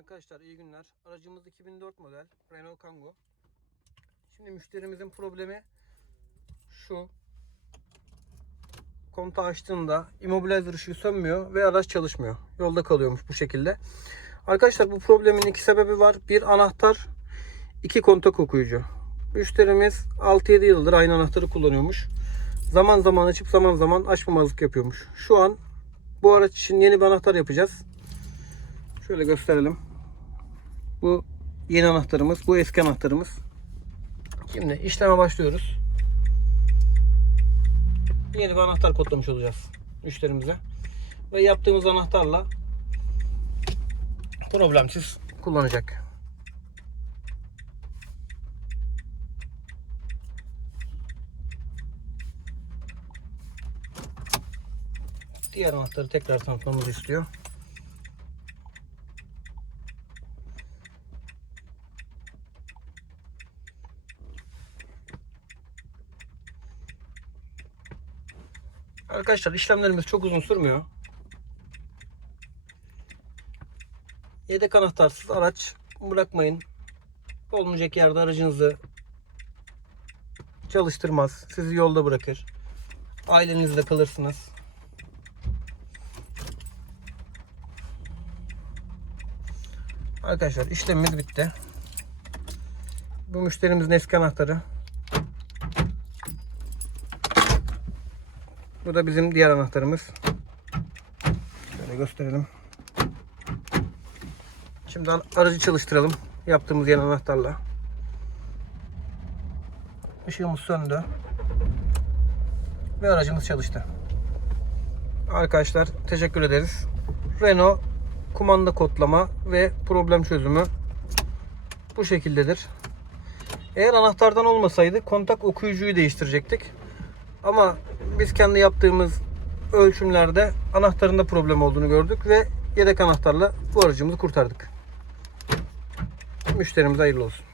Arkadaşlar iyi günler. Aracımız 2004 model Renault Kangoo. Şimdi müşterimizin problemi şu. Kontağı açtığında immobilizer ışığı sönmüyor ve araç çalışmıyor. Yolda kalıyormuş bu şekilde. Arkadaşlar bu problemin iki sebebi var. Bir anahtar, iki kontak okuyucu. Müşterimiz 6-7 yıldır aynı anahtarı kullanıyormuş. Zaman zaman açıp zaman zaman açmamazlık yapıyormuş. Şu an bu araç için yeni bir anahtar yapacağız. Şöyle gösterelim. Bu yeni anahtarımız, bu eski anahtarımız. Şimdi işleme başlıyoruz. Yeni bir anahtar kodlamış olacağız müşterimize. Ve yaptığımız anahtarla problemsiz kullanacak. Diğer anahtarı tekrar tanıtmamızı istiyor. Arkadaşlar işlemlerimiz çok uzun sürmüyor. Yedek anahtarsız araç bırakmayın. Olmayacak yerde aracınızı çalıştırmaz. Sizi yolda bırakır. Ailenizle kalırsınız. Arkadaşlar işlemimiz bitti. Bu müşterimizin eski anahtarı. Bu da bizim diğer anahtarımız. Şöyle gösterelim. Şimdi aracı çalıştıralım. Yaptığımız yeni anahtarla. Işığımız söndü. Ve aracımız çalıştı. Arkadaşlar teşekkür ederiz. Renault kumanda kodlama ve problem çözümü bu şekildedir. Eğer anahtardan olmasaydı kontak okuyucuyu değiştirecektik. Ama biz kendi yaptığımız ölçümlerde anahtarında problem olduğunu gördük ve yedek anahtarla bu aracımızı kurtardık. Müşterimize hayırlı olsun.